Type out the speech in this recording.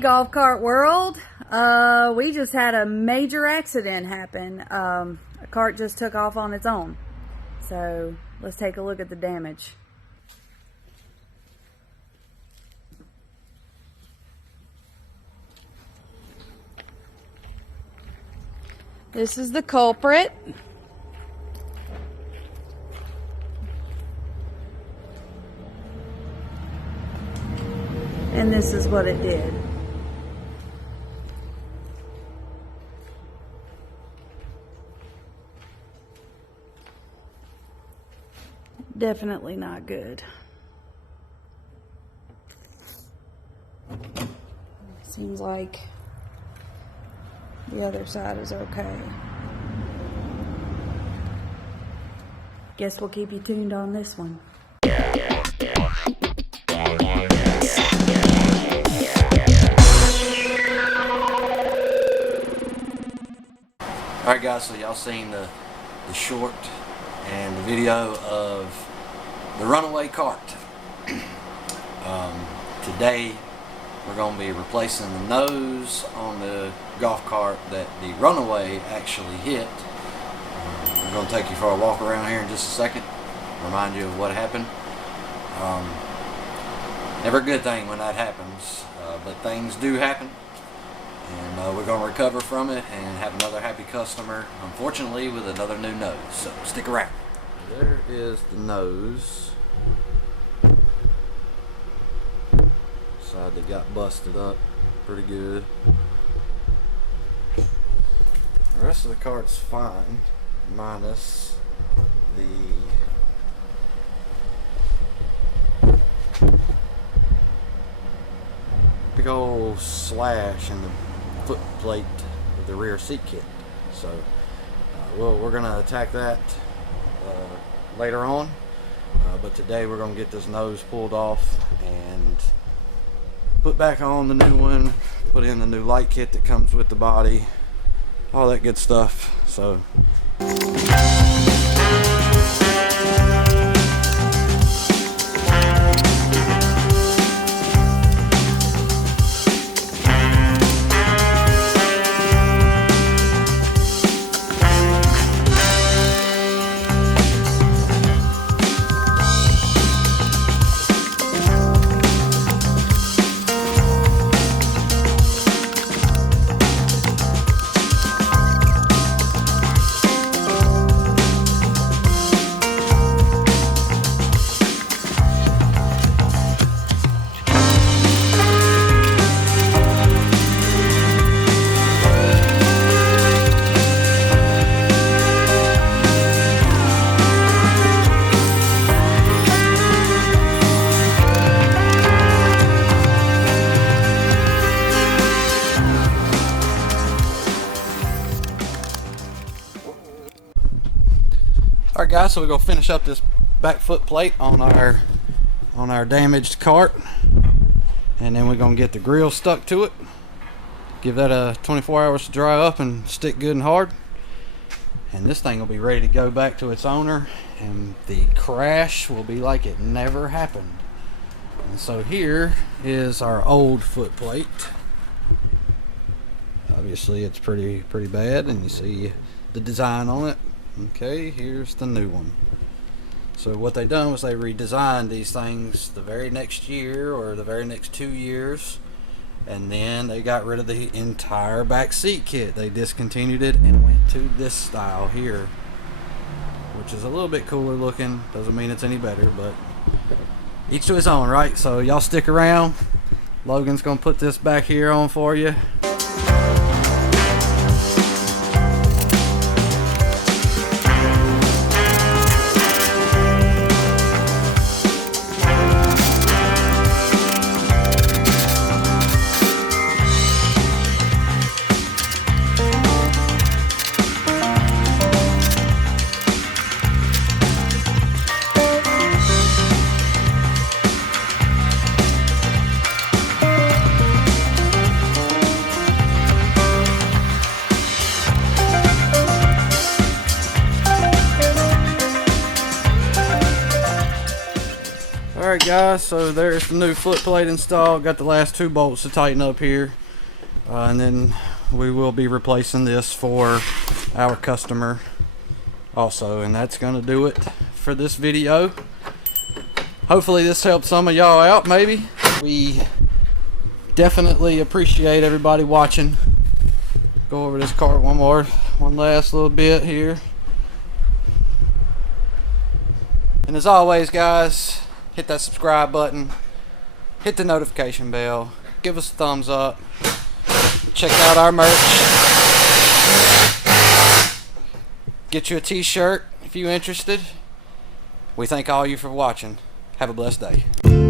Golf Cart World. We just had a major accident happen. A cart just took off on its own. So let's take a look at the damage. This is the culprit. And this is what it did. Definitely not good. Seems like the other side is okay. Guess we'll keep you tuned on this one. Alright guys, so y'all seen the short and the video of the runaway cart. Today we're going to be replacing the nose on the golf cart that the runaway actually hit. I'm going to take you for a walk around here in just a second, remind you of what happened. Never a good thing when that happens, but things do happen. And we're going to recover from it and have another happy customer, unfortunately with another new nose. So stick around. There is the nose. Side that got busted up pretty good. The rest of the cart's fine, minus the big old slash in the foot plate of the rear seat kit. So we're gonna attack that later on, but today we're gonna get this nose pulled off and put back on the new one, put in the new light kit that comes with the body, all that good stuff. So alright guys, so we're gonna finish up this back foot plate on our damaged cart, and then we're gonna get the grill stuck to it, give that a 24 hours to dry up and stick good and hard, and this thing will be ready to go back to its owner, and the crash will be like it never happened. And so here is our old foot plate. Obviously it's pretty bad, and you see the design on it. Okay, here's the new one. So what they done was they redesigned these things the very next year or the very next 2 years, and then they got rid of the entire back seat kit. They discontinued it and went to this style here, which is a little bit cooler looking. Doesn't mean it's any better, but each to his own, right? So y'all stick around. Logan's gonna put this back here on for you. Alright guys, so there's the new foot plate installed. Got the last 2 bolts to tighten up here. And then we will be replacing this for our customer also. And that's going to do it for this video. Hopefully this helps some of y'all out maybe. We definitely appreciate everybody watching. Go over this cart one last little bit here. And as always guys, hit that subscribe button, hit the notification bell, give us a thumbs up, check out our merch, get you a t-shirt if you're interested. We thank all you for watching. Have a blessed day.